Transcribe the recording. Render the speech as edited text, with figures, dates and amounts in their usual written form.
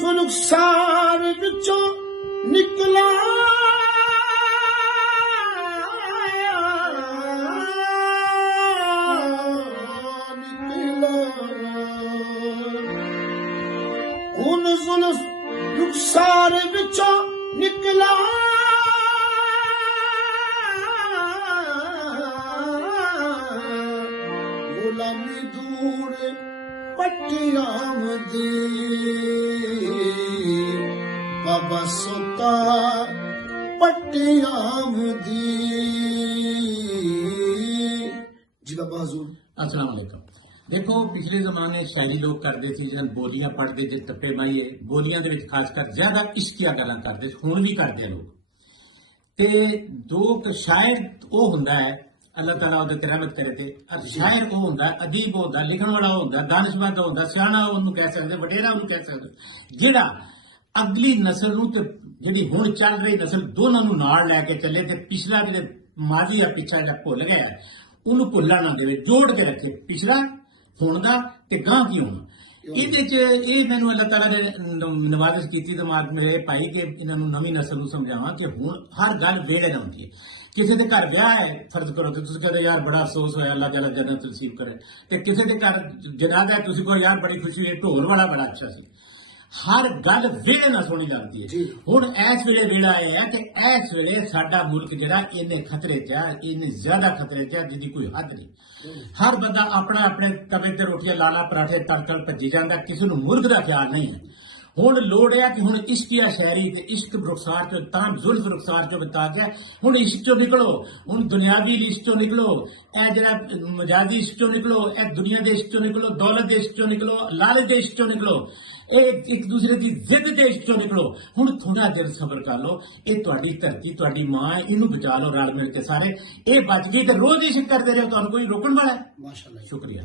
फुनुकसार विचों निकला उन नुकसार विचों निकला गुलामी दूर पट्टियां दी बाबा सोता पट्टियां दी जी बाबा हजूर। अस्सलाम वालेकुम। देखो पिछले जमाने शायरी लोग करते थे जिन्हें बोलियां पढ़ते थे टप्पे माईए बोलियां दे विच खासकर ज्यादा इश्किया गल्लां करते हुण भी करते लोग ते दो शायर वो हुंदा है अल्लाह ताला उहदे ते रहमत करे ते शायर वो हुंदा है अदीब हुंदा लिखण वाला हुंदा दानिशमंद हुंदा सियाणा उहनूं कह सकदे वडेरा उहनूं कह सकदे जिहड़ा अगली नस्ल नूं ते जिहड़ी हुण चल रही नस्ल दोनों नूं नाल लैके चले ते पिछला जिहड़ा माजी दा पिछा जिहड़ा भुल गया उहनूं भुल्ला ना देवे जोड़ के रखे पिछला हुण दा ते गां की होना ਇਹਦੇ ਚ ਇਹ ਮੈਨੂੰ ਅੱਲਾਹ ਤਾਲਾ ਨੇ ਨਵਾਜ਼ਿਸ਼ ਕੀਤੀ ਦਿਮਾਗ ਮੇਰੇ ਪਾਈ ਕਿ ਇਹਨਾਂ ਨੂੰ ਨਵੀਂ ਨਸਲ ਨੂੰ ਸਮਝਾਵਾਂ ਕਿ ਹੁਣ ਹਰ ਗੱਲ ਵੇੜੇ ਨਾ ਹੁੰਦੀ ਹੈ। ਕਿਸੇ ਦੇ ਘਰ ਵਿਆਹ ਹੈ ਫਰਜ਼ ਕਰੋ ਤੇ ਤੁਸੀਂ ਕਹਿੰਦੇ ਯਾਰ ਬੜਾ ਅਫਸੋਸ ਹੋਇਆ ਅੱਲਾਹ ਤਾਲਾ ਜੰਨਤ ਨਸੀਬ ਕਰੇ ਤੇ ਕਿਸੇ ਦੇ ਘਰ ਜਨਾਜ਼ਾ ਹੈ ਤੁਸੀਂ ਕਹੋ ਯਾਰ ਬੜੀ ਖੁਸ਼ੀ ਹੋਈ ਢੋਲ ਵਾਲਾ ਬੜਾ ਅੱਛਾ ਸੀ। हर गल वेले ना सुनी जाती है। हुण इस वेले वेला है कि इस वेले साडा मुल्क जिहड़ा इन्ने खतरे च है इन्ने ज्यादा खतरे च है जिहदी कोई हद नहीं। हर बंदा अपना अपने तवे ते रोटियां लाला पराठे तड़कल भज्जी जांदा किसी नूं मुर्ग दा ख्याल नहीं है। हुण लोड़ है कि हुण इश्किया शायरी ते इश्क रुखसार चो तां जुल्फ रुखसार चो बता गया हुण इश्क चो निकलो हुण दुनियावी इश्क चो निकलो ए जिहड़ा मजाजी इश्क चो निकलो ए दुनिया दे इश्क चो निकलो दौलत दे इश्क चो निकलो लालच दे इश्क चो निकलो एक दूसरे की जिद दे इश्क चो निकलो। हुण थोड़ा देर सबर कर लो ये तुहाडी धरती तुहाडी मां है इनू बचा लो रल मिल के सारे ये बच गई ते रोज इश्क करते रहो तुहानूं कोई रोकण वाला है। माशाअल्लाह शुक्रिया।